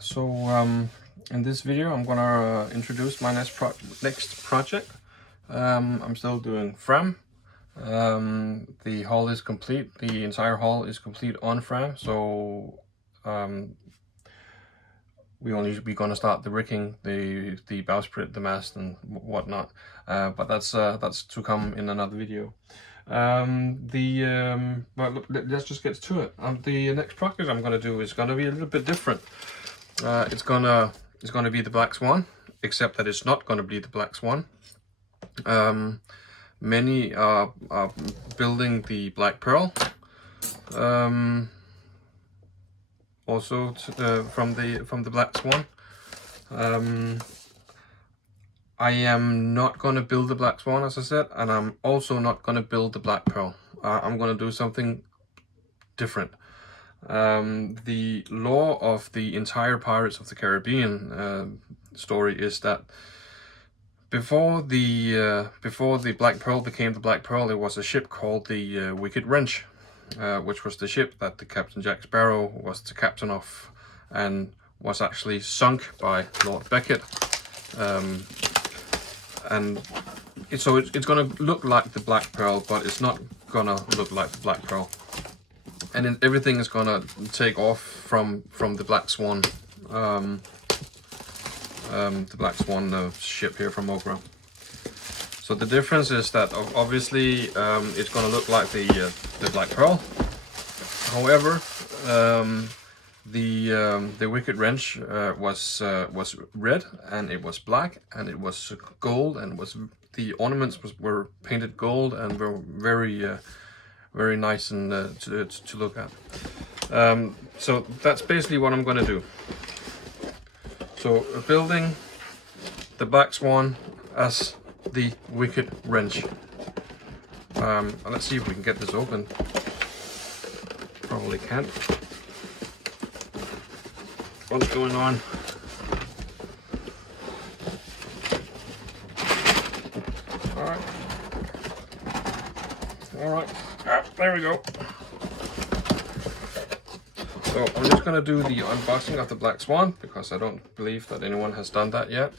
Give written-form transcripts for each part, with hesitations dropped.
In this video, I'm gonna introduce my next project. I'm still doing frame. The hull is complete. The entire hull is complete on frame. So we're gonna start the rigging, the bowsprit, the mast, and whatnot. But that's to come in another video. But let's just get to it. The next project I'm gonna do is gonna be a little bit different. It's gonna be the Black Swan, except that it's not gonna be the Black Swan. Many are building the Black Pearl. Also from the Black Swan. I am not gonna build the Black Swan, as I said, and I'm also not gonna build the Black Pearl. I'm gonna do something different. The lore of the entire Pirates of the Caribbean story is that before the Black Pearl became the Black Pearl, there was a ship called the Wicked Wench, which was the ship that the Captain Jack Sparrow was the captain of, and was actually sunk by Lord Beckett. And so it's gonna look like the Black Pearl, but it's not gonna look like the Black Pearl. And then everything is gonna take off from the Black Swan, the Black Swan ship here from Occre. So the difference is that obviously it's gonna look like the Black Pearl. However, the Wicked Wench was red, and it was black, and it was gold, and the ornaments were painted gold and were very nice and to look at. So that's basically what I'm going to do. So building the Black Swan as the Wicked Wench. Let's see if we can get this open. Probably can't. What's going on? All right. There we go. So I'm just going to do the unboxing of the Black Swan, because I don't believe that anyone has done that yet.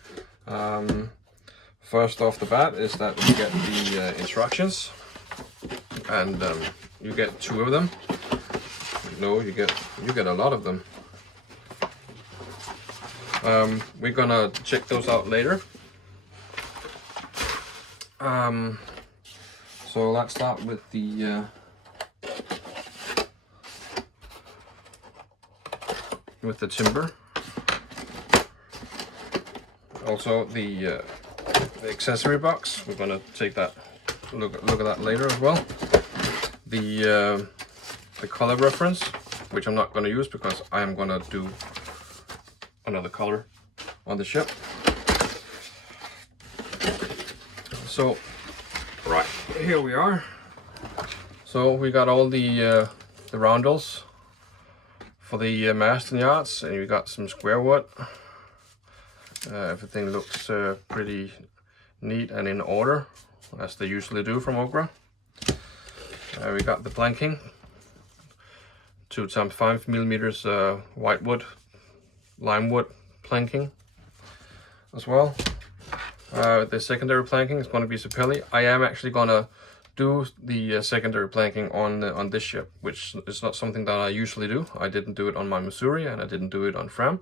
First off the bat is that you get the instructions, and you get 2 of them. No, you get a lot of them. We're gonna check those out later. So let's start with the timber. Also the accessory box. We're gonna take that look at that later as well. The color reference, which I'm not gonna use because I am gonna do another color on the ship. So right here we are. So we got all the roundels for the mast and yards, and we got some square wood. Everything looks pretty neat and in order, as they usually do from Occre. We got the planking, 2x5 millimeters whitewood, lime wood planking as well. The secondary planking is going to be Sapelli. I am actually going to do the secondary planking on this ship, which is not something that I usually do. I didn't do it on my Missouri, and I didn't do it on Fram.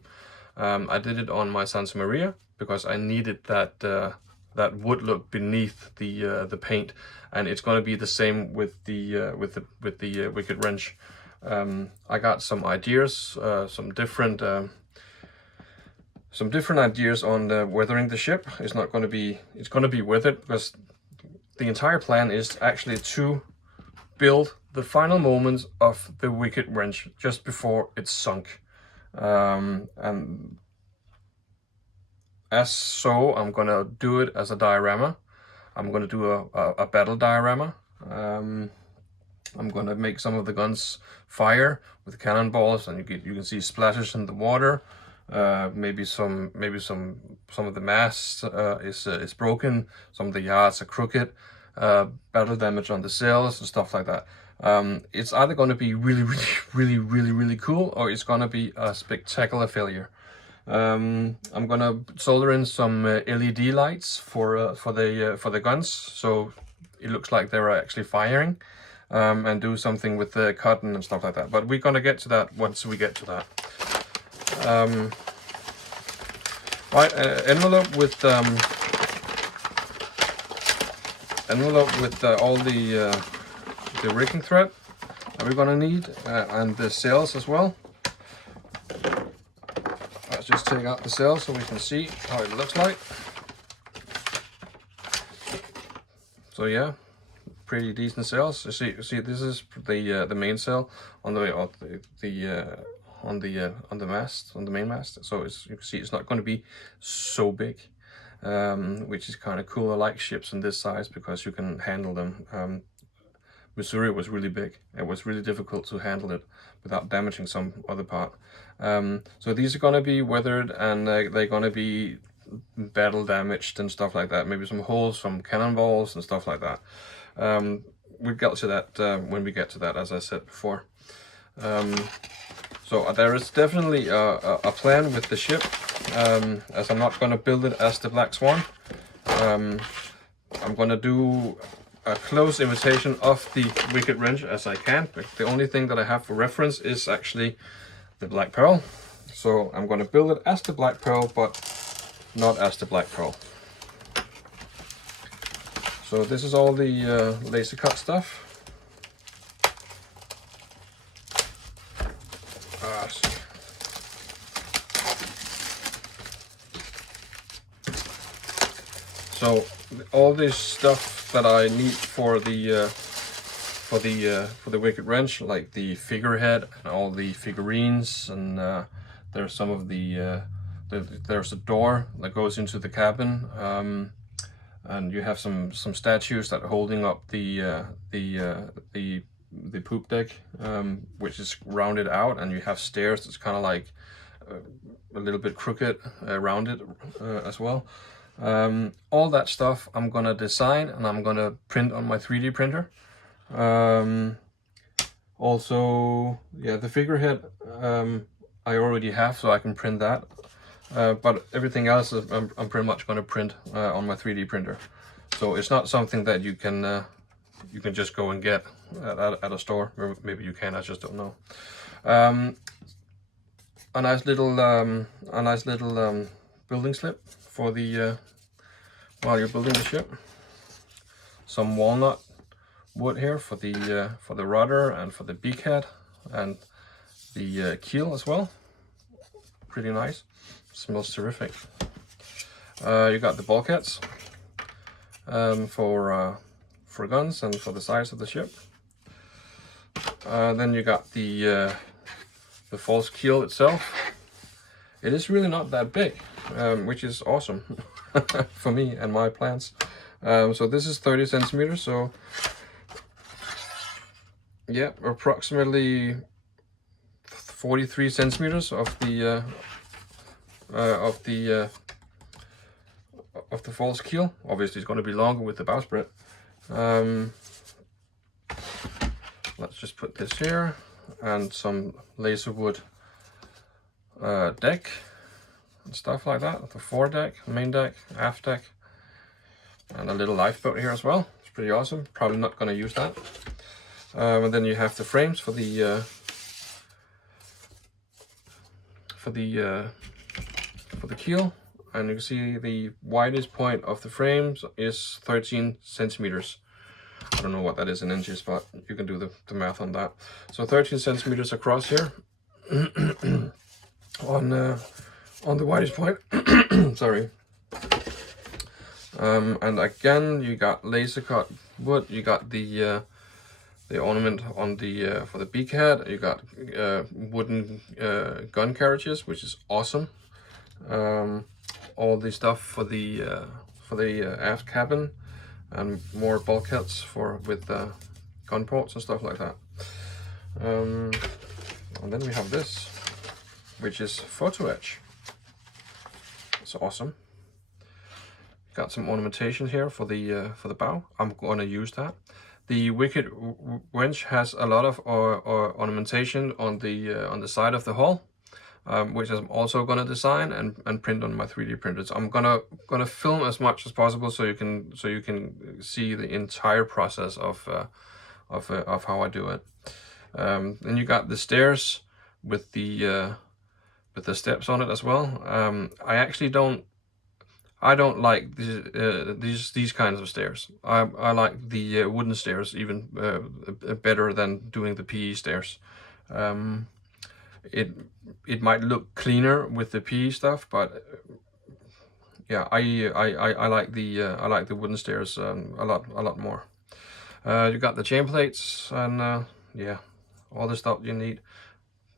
I did it on my Santa Maria because I needed that wood look beneath the paint, and it's going to be the same with the Wicked Wench. I got some ideas, some different ideas on weathering the ship. It's going to be weathered, because the entire plan is actually to build the final moments of the Wicked Wench just before it's sunk. And as so, I'm gonna do it as a diorama. I'm gonna do a battle diorama. I'm gonna make some of the guns fire with cannonballs, and you can see splashes in the water. Maybe some of the mast is broken. Some of the yards are crooked. Battle damage on the sails and stuff like that. It's either going to be really cool, or it's going to be a spectacular failure. I'm gonna solder in some LED lights for the guns, so it looks like they're actually firing, and do something with the cotton and stuff like that. But we're gonna get to that once we get to that. Right, envelope with all the rigging thread that we're gonna need, and the sails as well. Let's just take out the sail so we can see how it looks like. So yeah, pretty decent sails. You see, this is the main sail on the way on the mast, on the main mast. So you can see it's not going to be so big, which is kind of cool. I like ships in this size because you can handle them. Missouri was really big. It was really difficult to handle it without damaging some other part. So these are going to be weathered, and they're going to be battle damaged and stuff like that. Maybe some holes from cannonballs and stuff like that. We'll get to that when we get to that, as I said before. So there is definitely a plan with the ship, as I'm not going to build it as the Black Swan. I'm going to do a close imitation of the Wicked Wench as I can. But the only thing that I have for reference is actually the Black Pearl. So I'm going to build it as the Black Pearl, but not as the Black Pearl. So this is all the laser cut stuff. So all this stuff that I need for the Wicked Wench, like the figurehead and all the figurines, and there's some of there's a door that goes into the cabin, and you have some statues that are holding up the poop deck, which is rounded out, and you have stairs that's kind of like a little bit crooked around it as well. All that stuff I'm gonna design, and I'm gonna print on my 3D printer. Also, yeah, the figurehead I already have, so I can print that. But everything else I'm pretty much going to print on my 3D printer. So it's not something that you can just go and get at a store. Or maybe you can, I just don't know. A nice little building slip for the while you're building the ship. Some walnut wood here for the rudder and for the beakhead and the keel as well. Pretty nice. Smells terrific. You got the bulkheads for guns and for the size of the ship. Then you got the false keel itself. It is really not that big, which is awesome for me and my plans. So this is 30 centimeters. So yeah, approximately 43 centimeters of the false keel. Obviously, it's going to be longer with the bowsprit. Let's just put this here, and some laser wood deck and stuff like that. The foredeck, main deck, aft deck, and a little lifeboat here as well. It's pretty awesome. Probably not going to use that. And then you have the frames for the keel, and you can see the widest point of the frames is 13 centimeters. I don't know what that is in inches, but you can do the math on that. So 13 centimeters across here on the widest point. Sorry. And again, you got laser cut wood. You got the ornament on the for the beakhead. You got wooden gun carriages, which is awesome. All the stuff for the aft cabin, and more bulkheads with gun ports and stuff like that. And then we have this, which is photo etch. It's awesome. Got some ornamentation here for the bow. I'm going to use that. The Wicked Wench has a lot of ornamentation on the side of the hull, which I'm also gonna design and print on my 3D printers. I'm gonna film as much as possible so you can see the entire process of how I do it. Then you got the stairs with the steps on it as well. I actually don't like these kinds of stairs. I like the wooden stairs even better than doing the PE stairs. It might look cleaner with the PE stuff, but yeah, I like the wooden stairs a lot more. You got the chain plates and yeah, all the stuff you need.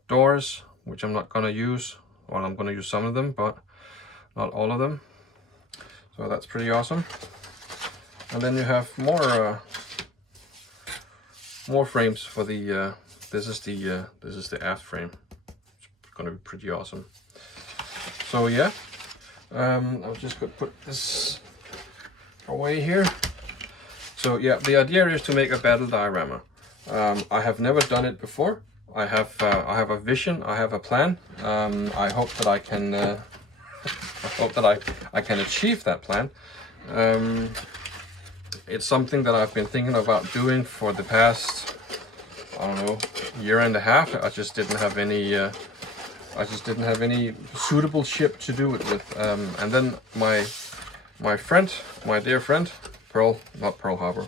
Doors, which I'm not gonna use. Well, I'm gonna use some of them, but not all of them. So that's pretty awesome. And then you have more frames for the this is the aft frame. It's gonna be pretty awesome. So yeah, I'm just gonna put this away here. So yeah, the idea is to make a battle diorama. I have never done it before. I have a vision. I have a plan. I hope that I can. I hope that I can achieve that plan. It's something that I've been thinking about doing for the past, I don't know, year and a half. I just didn't have any suitable ship to do it with. And then my dear friend, not Pearl Harbor,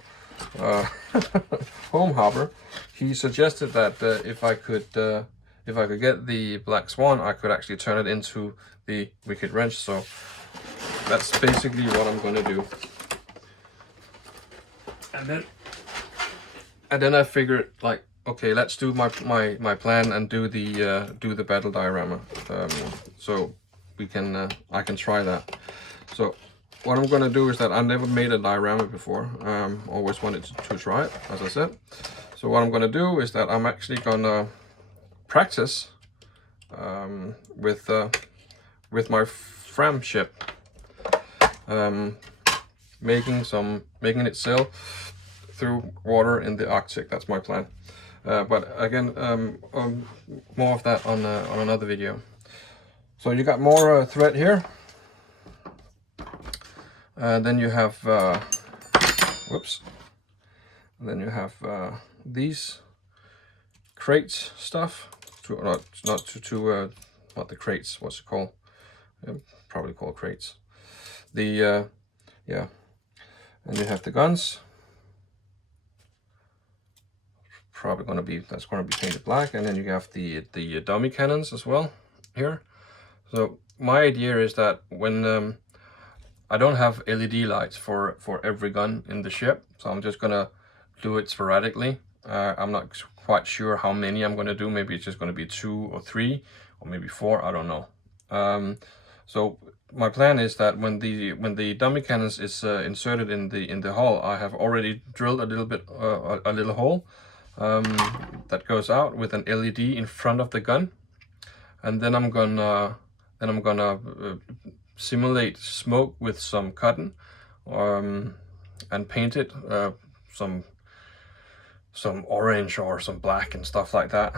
Home Harbor, he suggested that if I could get the Black Swan, I could actually turn it into the Wicked Wench. So that's basically what I'm going to do. And then I figured, like, okay, let's do my plan and do the battle diorama. So we can I can try that. So what I'm going to do is that I never made a diorama before. Always wanted to try it, as I said. So what I'm going to do is that I'm actually going to practice with my Fram ship, making it sail through water in the Arctic. That's my plan. But again, more of that on another video. So you got more thread here. Then you have whoops. And then you have these crates stuff. Not the crates. What's it called? Probably called crates. The yeah. And you have the guns. Probably that's gonna be painted black. And then you have the dummy cannons as well here. So my idea is that when I don't have LED lights for every gun in the ship, so I'm just gonna do it sporadically. I'm not quite sure how many I'm gonna do. Maybe it's just gonna be 2 or 3 or maybe 4. I don't know. So my plan is that when the dummy cannons is inserted in the hull, I have already drilled a little hole that goes out with an LED in front of the gun, and then I'm gonna simulate smoke with some cotton, and paint it some orange or some black and stuff like that,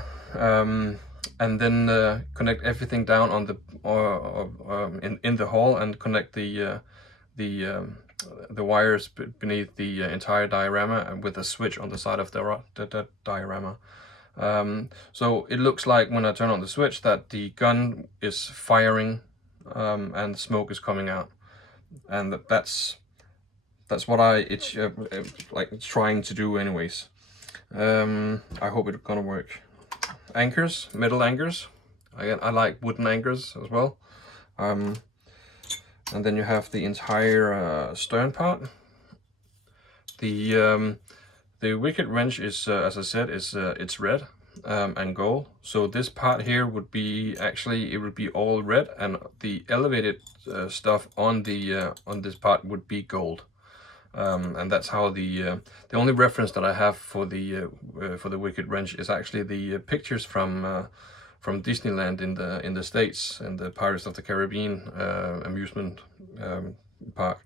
and then connect everything down on the in the hull and connect the wires beneath the entire diorama, and with a switch on the side of the diorama. So it looks like when I turn on the switch that the gun is firing, and smoke is coming out, and that's what it's like trying to do anyways. I hope it's gonna work. Anchors, metal anchors. I like wooden anchors as well. And then you have the entire stern part. The Wicked Wench is, as I said, it's red and gold. So this part here would be it would be all red, and the elevated stuff on this part would be gold. And that's how the only reference that I have for the Wicked Wench is actually the pictures from Disneyland in the States, in the Pirates of the Caribbean amusement park.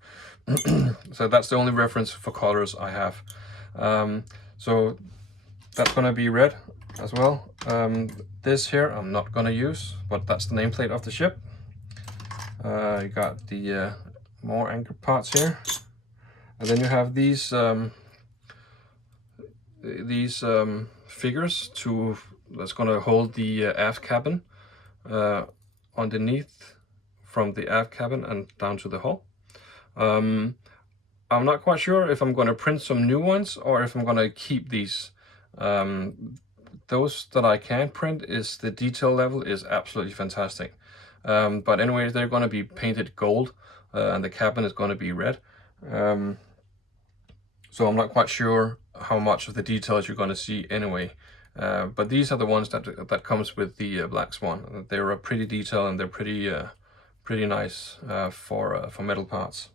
So that's the only reference for colors I have. So that's going to be red as well. This here I'm not going to use, but that's the nameplate of the ship. You got the more anchor parts here, and then you have these figures that's going to hold the aft cabin underneath, from the aft cabin and down to the hull. I'm not quite sure if I'm going to print some new ones or if I'm going to keep these. Those that I can print, is the detail level is absolutely fantastic. But anyways, they're going to be painted gold, and the cabin is going to be red. So I'm not quite sure how much of the details you're going to see anyway. But these are the ones that comes with the Black Swan. They're a pretty detailed, and they're pretty nice for metal parts.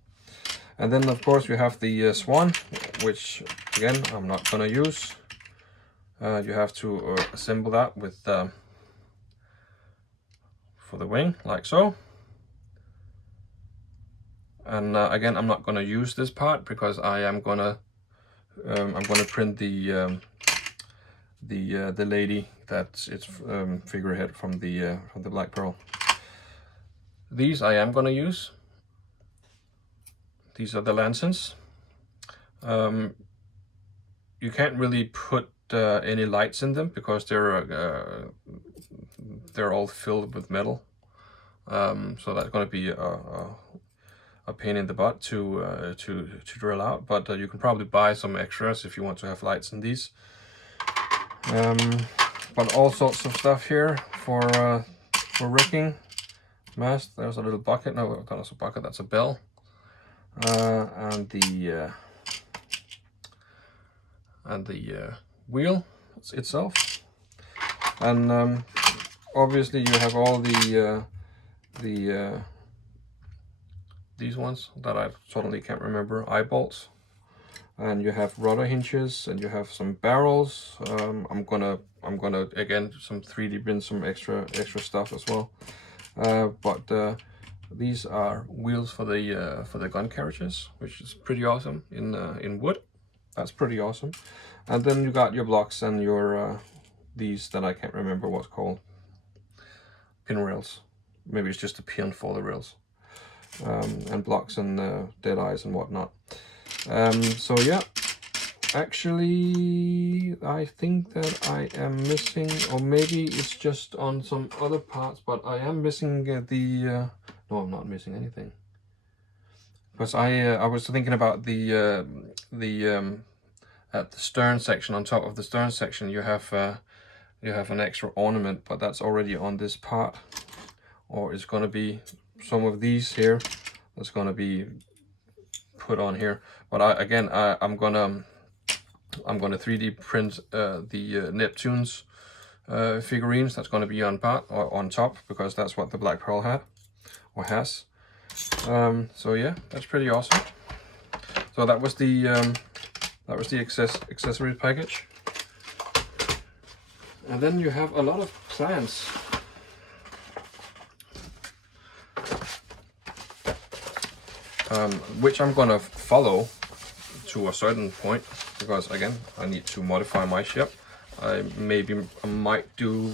And then of course you have the Swan, which again I'm not gonna use. You have to assemble that with for the wing, like so. And again, I'm not gonna use this part because I'm gonna print the lady that's its figurehead from the Black Pearl. These I am gonna use. These are the lanterns. You can't really put any lights in them because they're all filled with metal. So that's going to be a pain in the butt to drill out. But you can probably buy some extras if you want to have lights in these. But all sorts of stuff here for rigging. Mast. There's a little bucket. No, that's a bucket. That's a bell. And the wheel itself, and obviously you have all these ones that I totally can't remember, eye bolts, and you have rudder hinges, and you have some barrels. I'm gonna again some 3D print some extra stuff as well, but these are wheels for the gun carriages, which is pretty awesome in wood. That's pretty awesome. And then you got your blocks and your these that I can't remember what's called, pin rails. Maybe it's just a pin for the rails, and blocks and dead eyes and whatnot. So yeah, actually I think that I am missing, or maybe it's just on some other parts, but I am missing the no, I'm not missing anything, because I was thinking about the at the stern section, on top of the stern section, you have an extra ornament, but that's already on this part, or it's going to be some of these here that's going to be put on here. But I'm gonna 3D print the Neptune's figurines. That's going to be on top, because that's what the Black Pearl had or has. So yeah, that's pretty awesome. So that was the accessory package. And then you have a lot of plans. Which I'm gonna follow to a certain point, because again, I need to modify my ship. I might do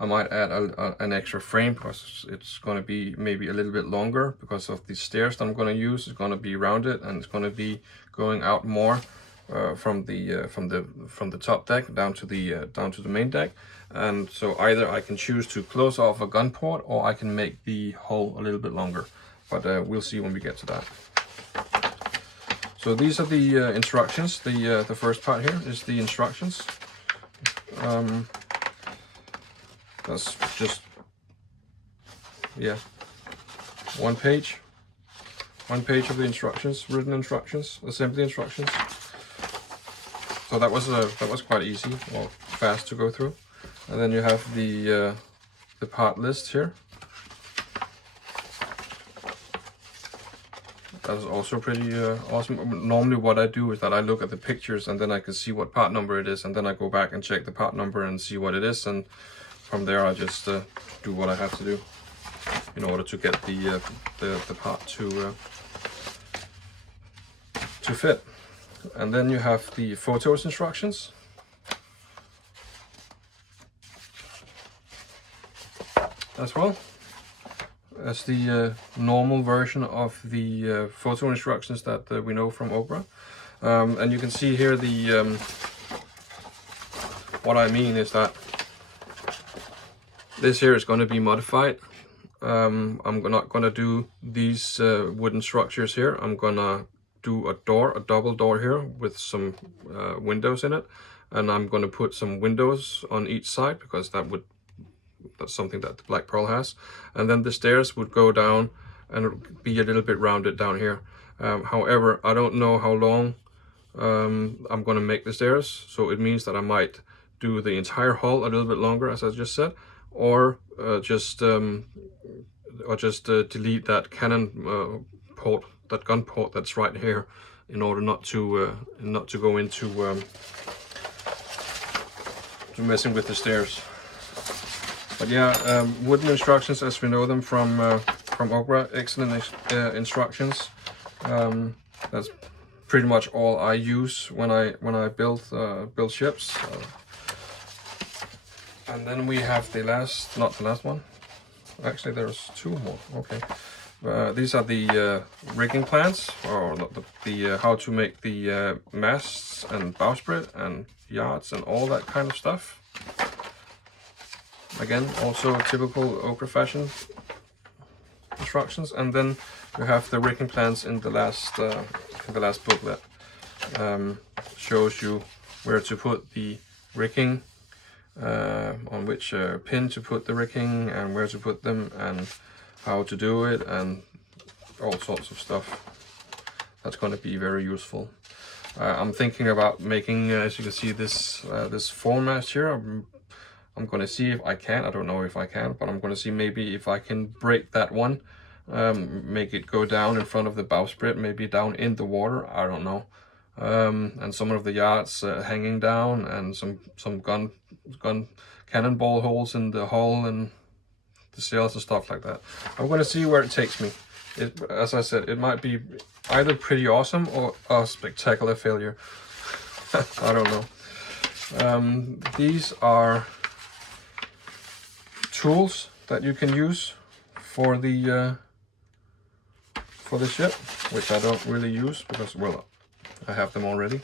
I might add an extra frame, because it's going to be maybe a little bit longer, because of the stairs that I'm going to use. It's going to be rounded, and it's going to be going out more from the top deck down to the main deck. And so either I can choose to close off a gun port, or I can make the hull a little bit longer. But we'll see when we get to that. So these are the instructions. The first part here is the instructions. That's just, yeah, one page of the instructions, written instructions, assembly instructions. So that was quite easy, or fast to go through. And then you have the part list here. That is also pretty awesome. Normally what I do is that I look at the pictures, and then I can see what part number it is, and then I go back and check the part number and see what it is, and from there I just do what I have to do in order to get the part to fit. And then you have the photos instructions. As well as the normal version of the photo instructions that we know from Occre. And you can see here the what I mean is that this here is going to be modified. I'm not going to do these wooden structures here. I'm going to do a double door here with some windows in it, and I'm going to put some windows on each side because that's something that the black pearl has. And then the stairs would go down and be a little bit rounded down here. However, I don't know how long I'm going to make the stairs, so it means that I might do the entire hull a little bit longer, as I just said, or just delete that cannon port, that gun port that's right here, in order not to go into to messing with the stairs. But yeah, wooden instructions as we know them from Occre, excellent instructions. That's pretty much all I use when I build ships. And then we have the last, not the last one. Actually, there's two more. Okay, these are the rigging plans, or the how to make the masts and bowsprit and yards and all that kind of stuff. Again, also typical Occre fashion instructions. And then you have the rigging plans in the last booklet. Shows you where to put the rigging, on which pin to put the rigging, and where to put them, and how to do it, and all sorts of stuff. That's going to be very useful. I'm thinking about making, as you can see, this foremast here. I'm going to see if I can. I don't know if I can, but I'm going to see maybe if I can break that one, make it go down in front of the bowsprit, maybe down in the water. I don't know. And some of the yards hanging down, and some gun cannonball holes in the hull and the sails and stuff like that. I'm going to see where it takes me. As I said, it might be either pretty awesome or a spectacular failure. I don't know. These are tools that you can use for the ship, which I don't really use because, well, I have them already.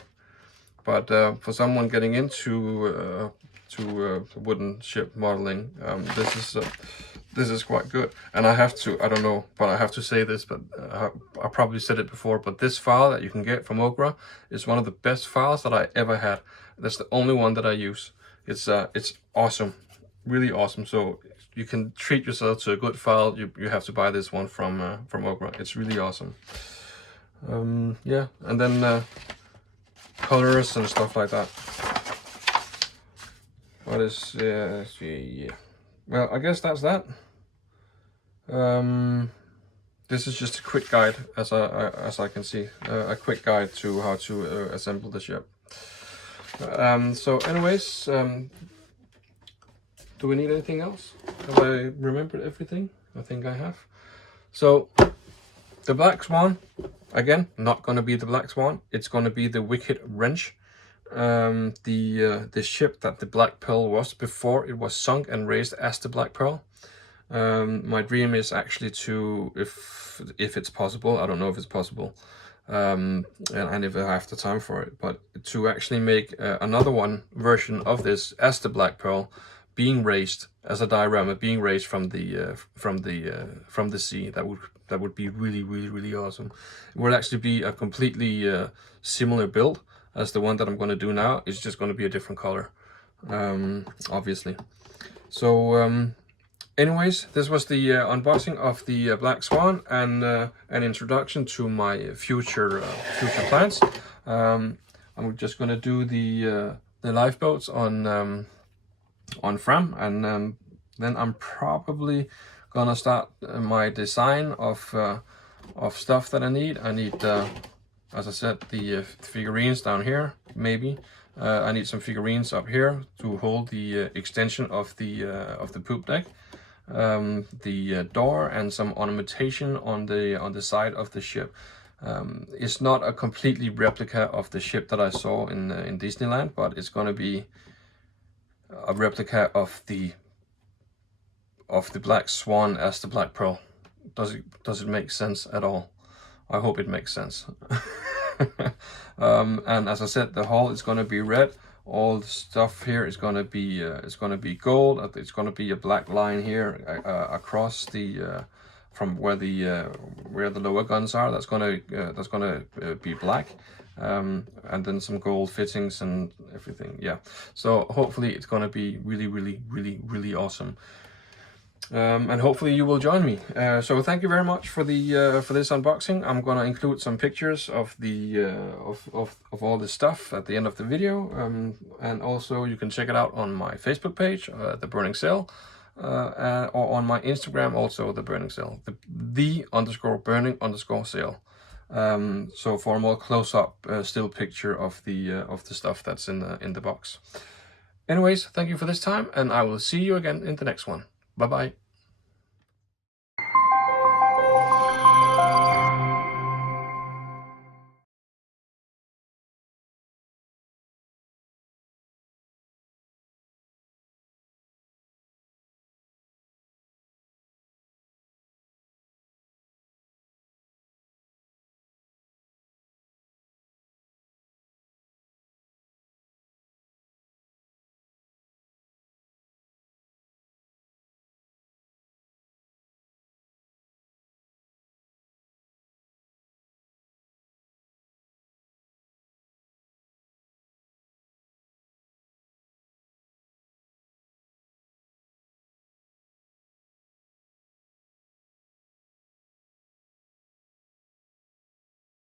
But for someone getting into wooden ship modeling, this is quite good. And I have to, I don't know, but I have to say this, but I probably said it before, but this file that you can get from Occre is one of the best files that I ever had. That's the only one that I use. It's awesome, really awesome. So you can treat yourself to a good file. You have to buy this one from Occre. It's really awesome. Yeah, and then colors and stuff like that. What is yeah. Well, I guess that's that. This is just a quick guide, as I can see, a quick guide to how to assemble the ship. So anyways, do we need anything else? Have I remembered everything? I think I have. So the Black Swan, again, not going to be the Black Swan. It's going to be the Wicked Wench, the ship that the Black Pearl was before it was sunk and raised as the Black Pearl. My dream is actually to, if it's possible, I don't know if it's possible, and if I have the time for it, but to actually make another version of this as the Black Pearl, being raised as a diorama, being raised from the sea. That would be really awesome. It will actually be a completely similar build as the one that I'm going to do now. It's just going to be a different color, obviously. So anyways, this was the unboxing of the Black Swan, and an introduction to my future plans. I'm just going to do the lifeboats on Fram, and then I'm probably gonna start my design of stuff that I need. I need, as I said, the figurines down here, maybe. I need some figurines up here to hold the extension of the poop deck, the door, and some ornamentation on the side of the ship. It's not a completely replica of the ship that I saw in Disneyland, but it's going to be a replica of the Black Swan as the Black Pearl. Does it make sense at all? I hope it makes sense. And as I said, the hull is going to be red. All the stuff here is going to be gold. It's going to be a black line here across the from where the lower guns are. That's going to be black. And then some gold fittings and everything. Yeah, so hopefully it's going to be really awesome. And hopefully you will join me. So thank you very much for this unboxing. I'm gonna include some pictures of the of all this stuff at the end of the video, and also you can check it out on my Facebook page, The Burning Cell, or on my Instagram, also The Burning Cell, the _burning_ sale. So for a more close-up still picture of the stuff that's in the box. Anyways, thank you for this time, and I will see you again in the next one. Bye bye.